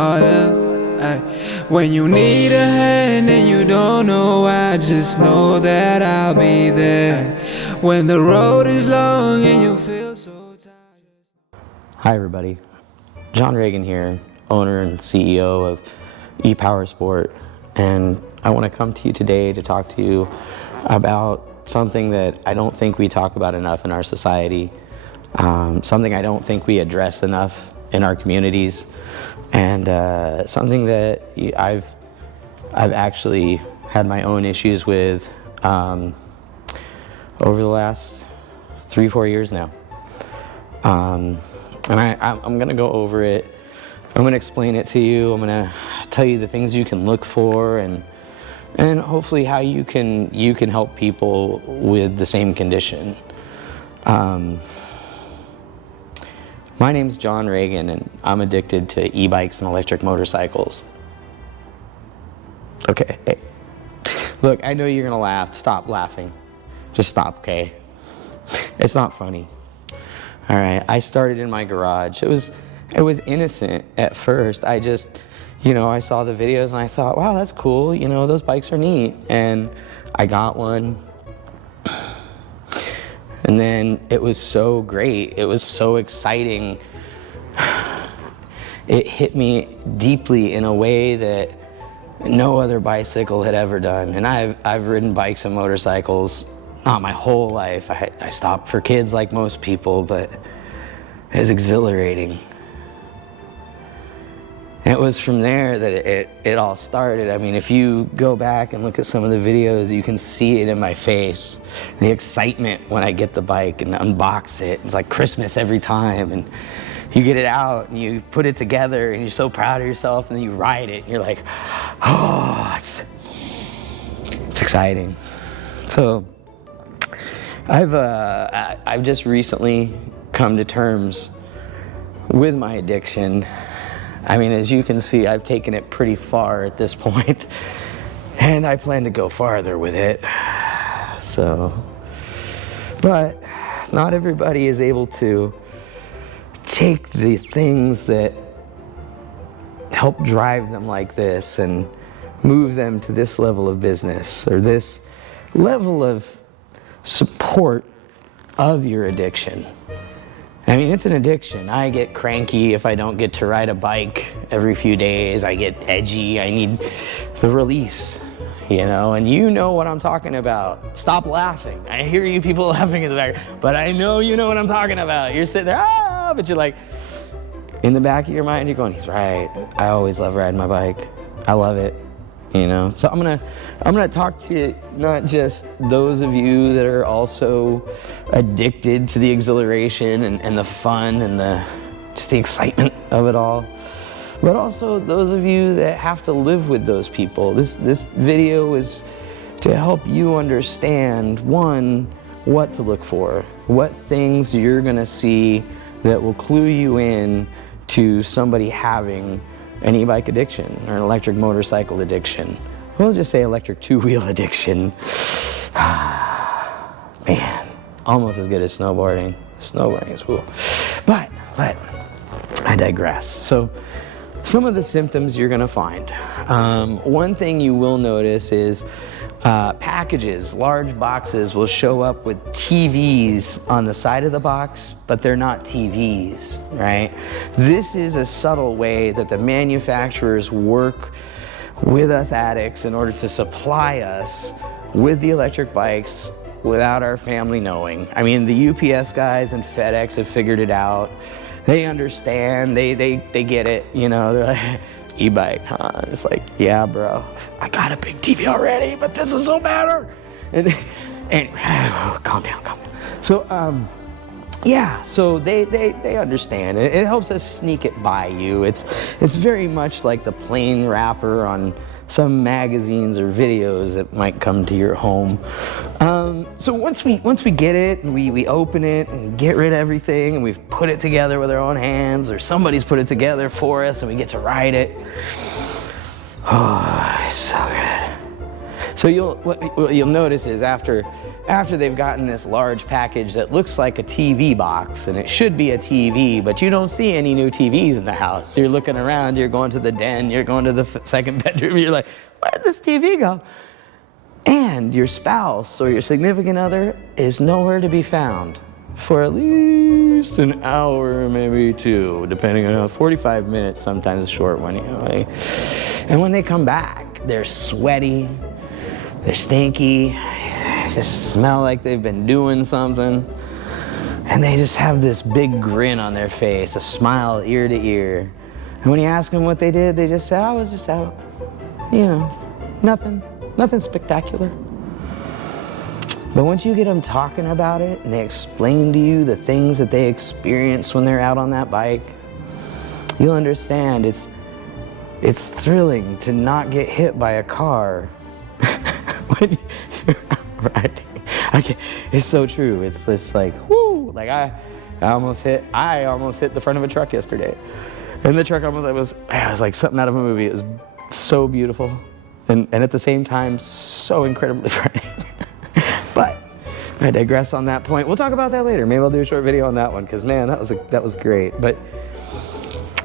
Oh yeah, ay. When you need a hand and you don't know why, just know that I'll be there. When the road is long and you feel so tired. Hi everybody, John Reagan here, owner and CEO of E-Powersport, and I want to come to you today to talk to you about something that I don't think we talk about enough in our society, something I don't think we address enough in our communities, and something that I've actually had my own issues with over the last 3-4 years now. And I'm gonna go over it. I'm gonna explain it to you. I'm gonna tell you the things you can look for, and hopefully how you can help people with the same condition. My name's John Reagan, and I'm addicted to e-bikes and electric motorcycles. Okay, hey. Look, I know you're gonna laugh. Stop laughing. Just stop, okay? It's not funny. All right, I started in my garage. It was innocent at first. I just, I saw the videos and I thought, wow, that's cool. Those bikes are neat. And I got one. And then it was so great. It was so exciting. It hit me deeply in a way that no other bicycle had ever done. And I've ridden bikes and motorcycles not my whole life. I stopped for kids like most people, but it was exhilarating. And it was from there that it all started. I mean, if you go back and look at some of the videos, you can see it in my face. The excitement when I get the bike and unbox it. It's like Christmas every time. And you get it out and you put it together and you're so proud of yourself, and then you ride it and you're like, oh, it's exciting. So I've just recently come to terms with my addiction. I mean, as you can see, I've taken it pretty far at this point, and I plan to go farther with it. But not everybody is able to take the things that help drive them like this and move them to this level of business or this level of support of your addiction. I mean, it's an addiction. I get cranky if I don't get to ride a bike every few days. I get edgy. I need the release, and you know what I'm talking about. Stop laughing. I hear you people laughing in the back, but I know you know what I'm talking about. You're sitting there, but you're like, in the back of your mind, you're going, he's right. I always love riding my bike. I love it. So I'm gonna talk to you, not just those of you that are also addicted to the exhilaration and the fun and just the excitement of it all, but also those of you that have to live with those people. This video is to help you understand, one, what to look for, what things you're gonna see that will clue you in to somebody having an e-bike addiction or an electric motorcycle addiction. We'll just say electric two-wheel addiction. Man, almost as good as snowboarding. Snowboarding is cool. But I digress. So some of the symptoms you're gonna find. One thing you will notice is packages, large boxes will show up with TVs on the side of the box, but they're not TVs, right? This is a subtle way that the manufacturers work with us addicts in order to supply us with the electric bikes without our family knowing. I mean, the UPS guys and FedEx have figured it out. They understand, they get it, they're like, e-bike, huh? It's like, yeah, bro, I got a big TV already, but this is so better. And calm down. So, so they understand. It helps us sneak it by you. It's very much like the plain wrapper on some magazines or videos that might come to your home. So once we get it and we open it and get rid of everything and we've put it together with our own hands, or somebody's put it together for us and we get to ride it. Oh, it's so good. So what you'll notice is after they've gotten this large package that looks like a TV box, and it should be a TV, but you don't see any new TVs in the house. So you're looking around, you're going to the den, you're going to the second bedroom, you're like, where'd this TV go? And your spouse or your significant other is nowhere to be found for at least an hour, maybe two, depending on how 45 minutes, sometimes a short one, you know. And when they come back, they're sweaty, they're stinky, they just smell like they've been doing something. And they just have this big grin on their face, a smile ear to ear. And when you ask them what they did, they just say, I was just out, you know, nothing spectacular. But once you get them talking about it and they explain to you the things that they experienced when they're out on that bike, you'll understand it's thrilling to not get hit by a car when you're out riding. Okay, it's so true. It's like, whoo! Like I almost hit the front of a truck yesterday, and the truck it was like something out of a movie. It was so beautiful, and at the same time so incredibly frightening. But I digress on that point. We'll talk about that later. Maybe I'll do a short video on that one, because man, that was great. But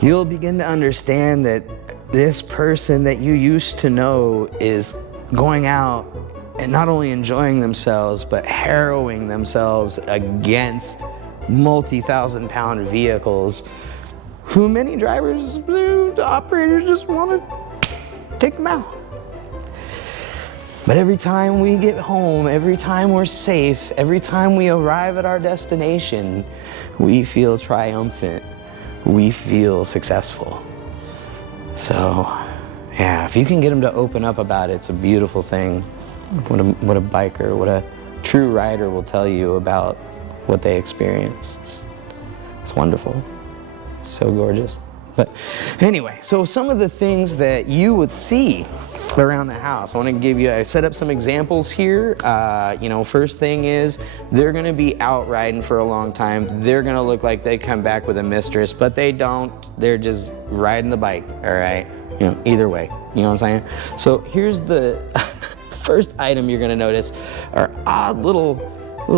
you'll begin to understand that this person that you used to know is going out and not only enjoying themselves, but harrowing themselves against multi-thousand-pound vehicles who many drivers, operators just want to take them out. But every time we get home, every time we're safe, every time we arrive at our destination, we feel triumphant. We feel successful. So, yeah, if you can get them to open up about it, it's a beautiful thing. What a biker, what a true rider will tell you about what they experienced. It's wonderful. It's so gorgeous. But anyway, so some of the things that you would see around the house, I set up some examples here. First thing is they're gonna be out riding for a long time. They're gonna look like they come back with a mistress, but they don't. They're just riding the bike, all right? Either way, you know what I'm saying? So here's the first item you're gonna notice are odd little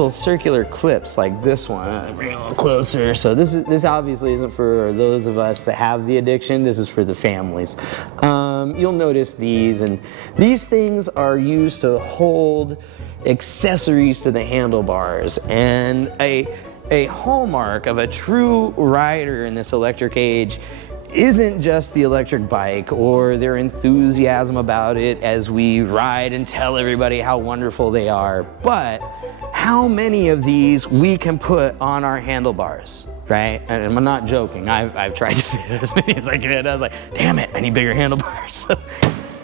circular clips like this one. Bring it a little closer. So this obviously isn't for those of us that have the addiction. This is for the families. You'll notice these, and these things are used to hold accessories to the handlebars. And a hallmark of a true rider in this electric age isn't just the electric bike or their enthusiasm about it as we ride and tell everybody how wonderful they are, but how many of these we can put on our handlebars, right? And I'm not joking. I've tried to fit as many as I can. I was like, damn it, I need bigger handlebars. So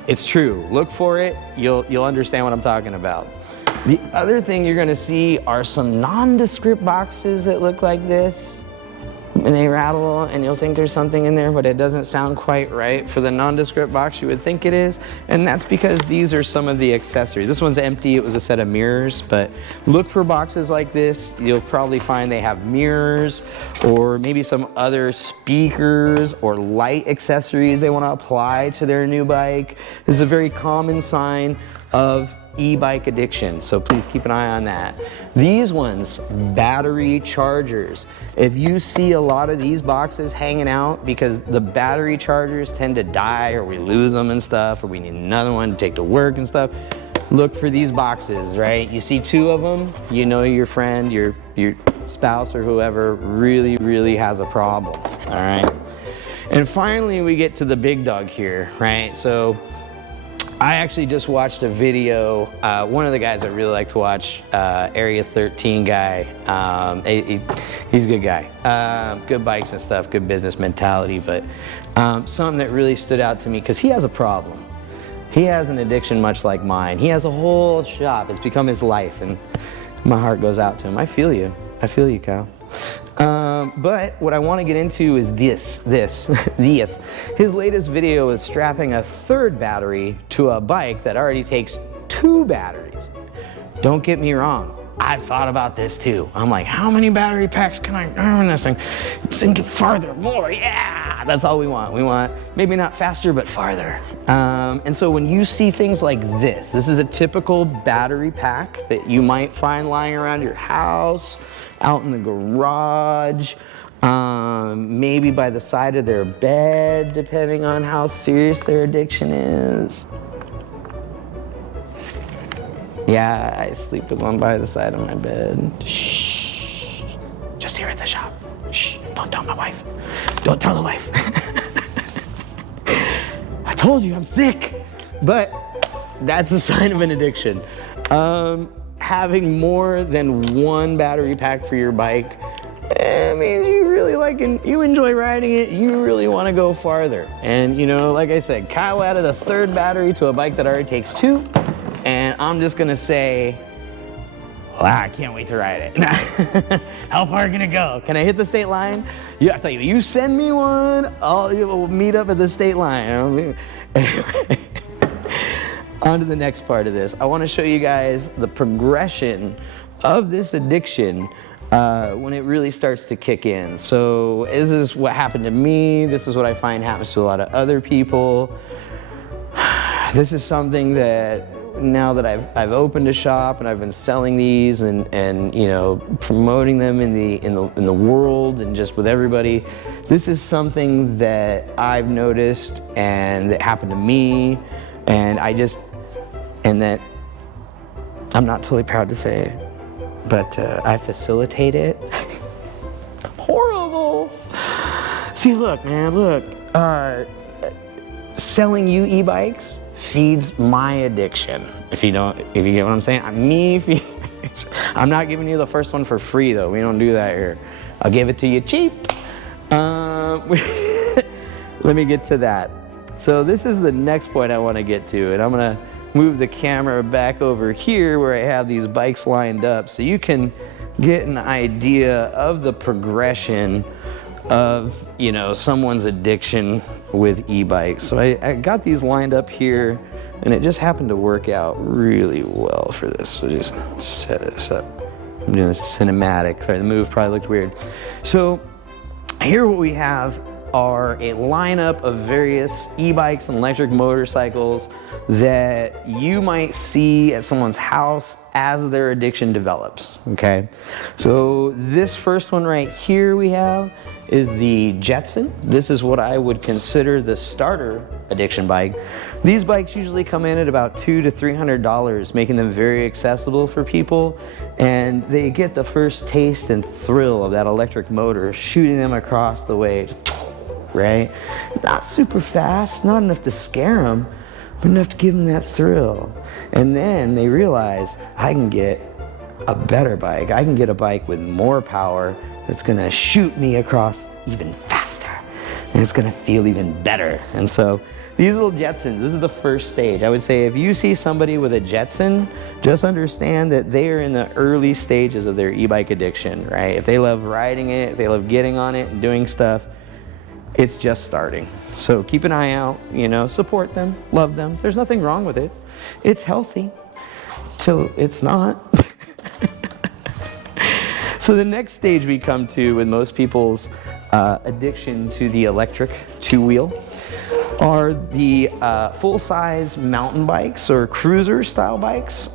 it's true. Look for it. You'll understand what I'm talking about. The other thing you're gonna see are some nondescript boxes that look like this. And they rattle, and you'll think there's something in there, but it doesn't sound quite right for the nondescript box you would think it is. And that's because these are some of the accessories. This one's empty. It was a set of mirrors, but look for boxes like this. You'll probably find they have mirrors or maybe some other speakers or light accessories they want to apply to their new bike. This is a very common sign of e-bike addiction, so please keep an eye on that. These ones, battery chargers. If you see a lot of these boxes hanging out because the battery chargers tend to die or we lose them and stuff, or we need another one to take to work and stuff, look for these boxes, right? You see two of them, you know your friend, your spouse or whoever really, really has a problem, all right? And finally, we get to the big dog here, right? So I actually just watched a video, one of the guys I really like to watch, Area 13 guy, he's a good guy, good bikes and stuff, good business mentality, but something that really stood out to me, because he has a problem. He has an addiction much like mine. He has a whole shop, it's become his life, and my heart goes out to him. I feel you, Kyle. But what I want to get into is this. His latest video is strapping a third battery to a bike that already takes 2 batteries. Don't get me wrong, I've thought about this too. I'm like, how many battery packs can I earn this thing? Get farther, more, yeah! That's all we want. We want maybe not faster, but farther. And so when you see things like this is a typical battery pack that you might find lying around your house, out in the garage, maybe by the side of their bed, depending on how serious their addiction is. Yeah, I sleep with one by the side of my bed. Shh. Just here at the shop. Shh. Don't tell my wife. Don't tell the wife. I told you I'm sick. But that's a sign of an addiction. Having more than one battery pack for your bike means you really you enjoy riding it, you really want to go farther. And you know, like I said, Kyle added a third battery to a bike that already takes 2. And I'm just gonna say, wow, I can't wait to ride it. How far are you gonna go? Can I hit the state line? Yeah, I tell you, you send me one, we'll meet up at the state line. Anyway, on to the next part of this. I wanna show you guys the progression of this addiction when it really starts to kick in. So this is what happened to me. This is what I find happens to a lot of other people. This is something that now that I've opened a shop and I've been selling these and you know, promoting them in the world and just with everybody, this is something that I've noticed and that happened to me, and that I'm not totally proud to say it, but I facilitate it. Horrible. See, look, man, look. Selling you e-bikes feeds my addiction. If you get what I'm saying, I'm not giving you the first one for free though. We don't do that here. I'll give it to you cheap. Let me get to that. So this is the next point I want to get to, and I'm gonna move the camera back over here where I have these bikes lined up so you can get an idea of the progression of, you know, someone's addiction with e-bikes. So I got these lined up here, and it just happened to work out really well for this. So just set this up. I'm doing this cinematic. Sorry, the move probably looked weird. So here what we have are a lineup of various e-bikes and electric motorcycles that you might see at someone's house as their addiction develops, okay? So this first one right here we have is the Jetson. This is what I would consider the starter addiction bike. These bikes usually come in at about $200 to $300, making them very accessible for people, and they get the first taste and thrill of that electric motor shooting them across the way, right? Not super fast, not enough to scare them, but enough to give them that thrill. And then they realize, I can get a better bike. I can get a bike with more power that's gonna shoot me across even faster, and it's gonna feel even better. And so these little Jetsons, this is the first stage. I would say if you see somebody with a Jetson, just understand that they are in the early stages of their e-bike addiction, right? If they love riding it, if they love getting on it and doing stuff, it's just starting. So keep an eye out, you know, support them, love them. There's nothing wrong with it. It's healthy till it's not. So the next stage we come to with most people's addiction to the electric two-wheel are the full-size mountain bikes or cruiser style bikes.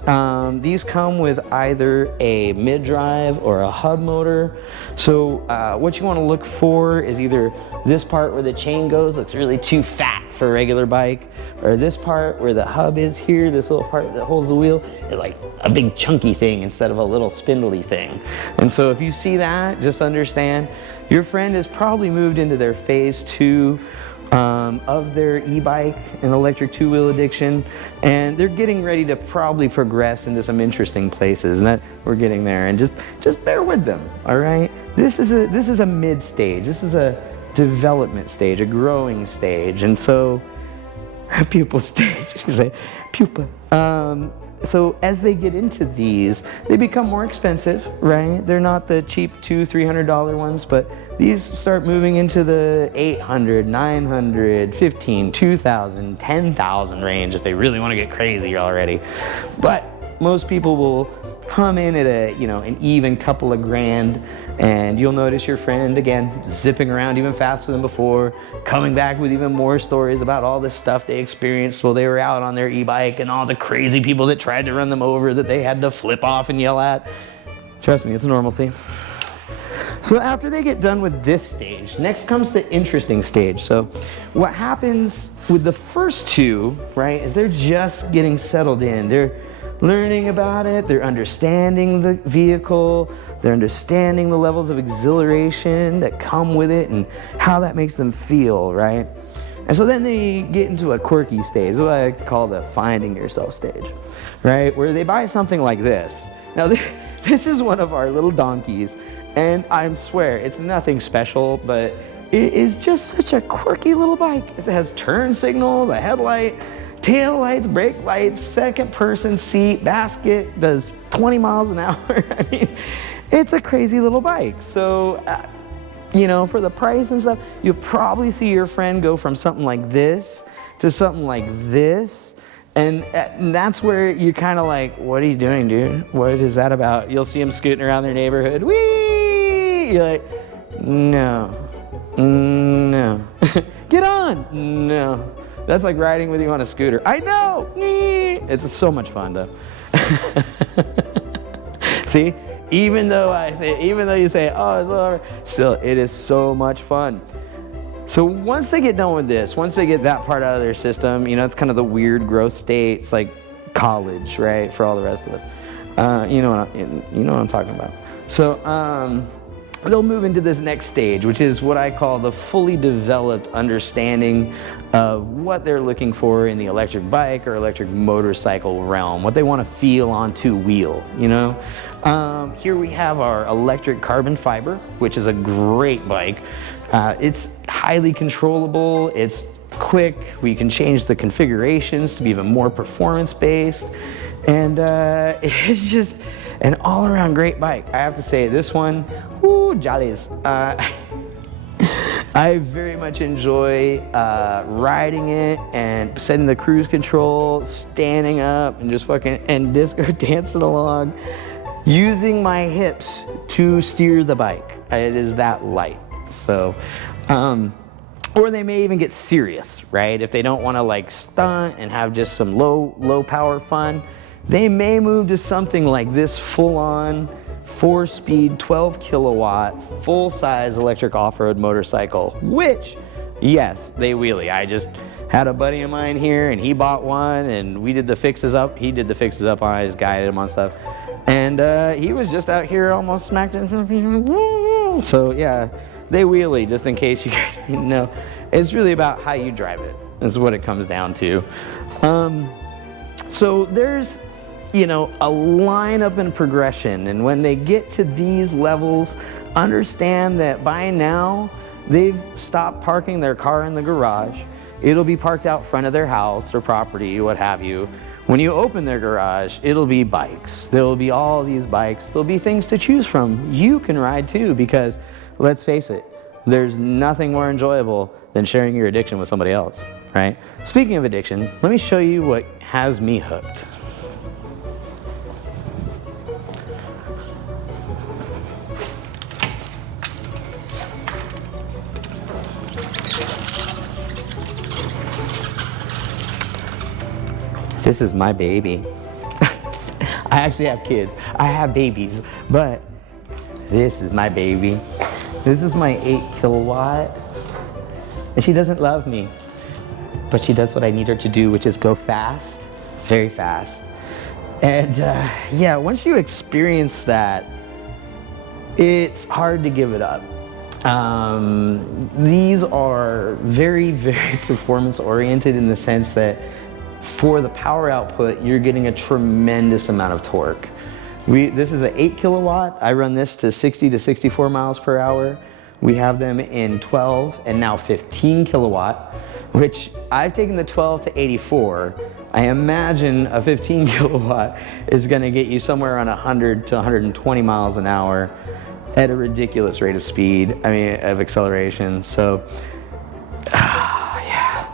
These come with either a mid-drive or a hub motor. So what you want to look for is either this part where the chain goes looks really too fat for a regular bike, or this part where the hub is here, this little part that holds the wheel, is like a big chunky thing instead of a little spindly thing. And so if you see that, just understand your friend has probably moved into their phase 2 of their e-bike and electric two-wheel addiction, and they're getting ready to probably progress into some interesting places, and that we're getting there. And just bear with them, all right? This is a mid-stage. This is a development stage, a growing stage, and so a pupil stage. You say pupa. So as they get into these, they become more expensive, right? They're not the cheap $200, $300 ones, but these start moving into the $800, $900, $1,500, $2,000, $10,000 range if they really want to get crazy already. But Most people will come in at a, an even couple of grand, and you'll notice your friend, again, zipping around even faster than before, coming back with even more stories about all this stuff they experienced while they were out on their e-bike and all the crazy people that tried to run them over that they had to flip off and yell at. Trust me, it's a normalcy. So after they get done with this stage, next comes the interesting stage. So what happens with the first two, right, is they're just getting settled in. They're learning about it, they're understanding the vehicle, they're understanding the levels of exhilaration that come with it and how that makes them feel, right? And so then they get into a quirky stage, what I like to call the finding yourself stage, right? Where they buy something like this. Now this is one of our little donkeys, and I swear it's nothing special, but it is just such a quirky little bike. It has turn signals, a headlight, tail lights, brake lights, second person seat, basket, does 20 miles an hour. I mean, it's a crazy little bike. So, for the price and stuff, you'll probably see your friend go from something like this to something like this. And that's where you're kind of like, what are you doing, dude? What is that about? You'll see them scooting around their neighborhood. Whee! You're like, no. Get on! No. That's like riding with you on a scooter. I know! It's so much fun, though. See? Even though you say, oh, it's over, still, it is so much fun. So once they get done with this, once they get that part out of their system, it's kind of the weird growth state. It's like college, right, for all the rest of us. You know what I'm talking about. So they'll move into this next stage, which is what I call the fully developed understanding of what they're looking for in the electric bike or electric motorcycle realm, what they want to feel on two wheel, Here we have our electric carbon fiber, which is a great bike. It's highly controllable, it's quick, we can change the configurations to be even more performance-based, and it's just an all-around great bike. I have to say, this one, whoo, jollies. I very much enjoy riding it and setting the cruise control, standing up and just and disco dancing along, using my hips to steer the bike. It is that light. So, or they may even get serious, right? If they don't want to stunt and have just some low power fun, they may move to something like this full-on 4-speed 12 kilowatt full-size electric off-road motorcycle, which, yes, they wheelie. I just had a buddy of mine here and he bought one and we did the fixes up. He did the fixes up on his guided him on stuff. And he was just out here almost smacked in. So yeah, they wheelie, just in case you guys didn't know. It's really about how you drive it, is what it comes down to. So there's, a lineup and progression, and when they get to these levels, understand that by now, they've stopped parking their car in the garage. It'll be parked out front of their house or property, what have you. When you open their garage, it'll be bikes. There'll be all these bikes. There'll be things to choose from. You can ride too, because let's face it, there's nothing more enjoyable than sharing your addiction with somebody else, right? Speaking of addiction, let me show you what has me hooked. This is my baby. I actually have kids. I have babies, but this is my baby. This is my 8 kilowatt. And she doesn't love me, but she does what I need her to do, which is go fast, very fast. And yeah, once you experience that, it's hard to give it up. These are very, very performance oriented in the sense that for the power output, you're getting a tremendous amount of torque. This is an 8 kilowatt. I run this to 60 to 64 miles per hour. We have them in 12 and now 15 kilowatt, which I've taken the 12 to 84. I imagine a 15 kilowatt is gonna get you somewhere around 100 to 120 miles an hour at a ridiculous rate of speed, of acceleration. So, yeah.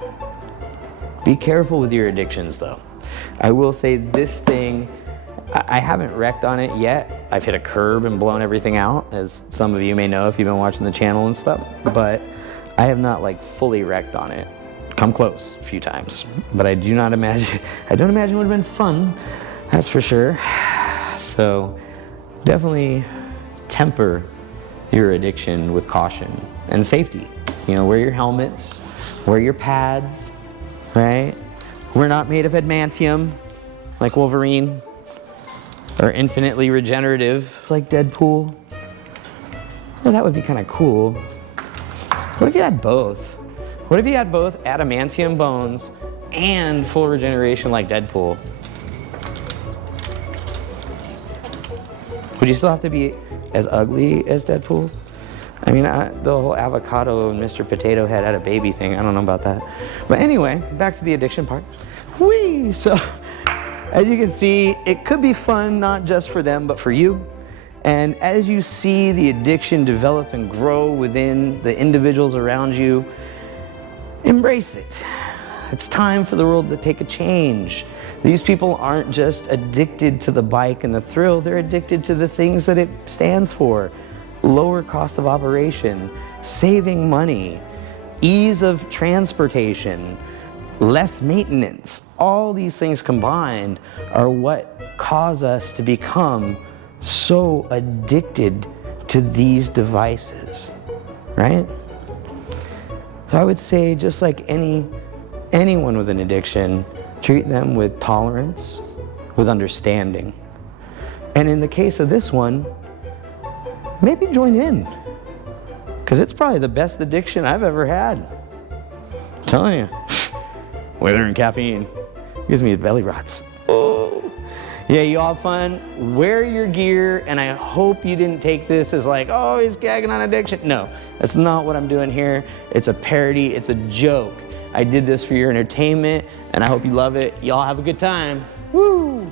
Be careful with your addictions though. I will say this thing I haven't wrecked on it yet. I've hit a curb and blown everything out, as some of you may know if you've been watching the channel and stuff, but I have not like fully wrecked on it. Come close a few times, but I don't imagine it would have been fun, that's for sure. So definitely temper your addiction with caution and safety. You know, wear your helmets, wear your pads, right? We're not made of adamantium like Wolverine, or infinitely regenerative like Deadpool. Well, that would be kind of cool. What if you had both? What if you had both adamantium bones and full regeneration like Deadpool? Would you still have to be as ugly as Deadpool? I mean, the whole avocado and Mr. Potato Head had a baby thing, I don't know about that. But anyway, back to the addiction part. Whee! So, as you can see, it could be fun, not just for them, but for you. And as you see the addiction develop and grow within the individuals around you, embrace it. It's time for the world to take a change. These people aren't just addicted to the bike and the thrill, they're addicted to the things that it stands for. Lower cost of operation, saving money, ease of transportation, less maintenance. All these things combined are what cause us to become so addicted to these devices, right? So I would say, just like anyone with an addiction, treat them with tolerance, with understanding. And in the case of this one, maybe join in, because it's probably the best addiction I've ever had. I'm telling you, weather and caffeine gives me belly rots. Oh, yeah, you all have fun. Wear your gear, and I hope you didn't take this as like, oh, he's gagging on addiction. No, that's not what I'm doing here. It's a parody, it's a joke. I did this for your entertainment, and I hope you love it. Y'all have a good time. Woo!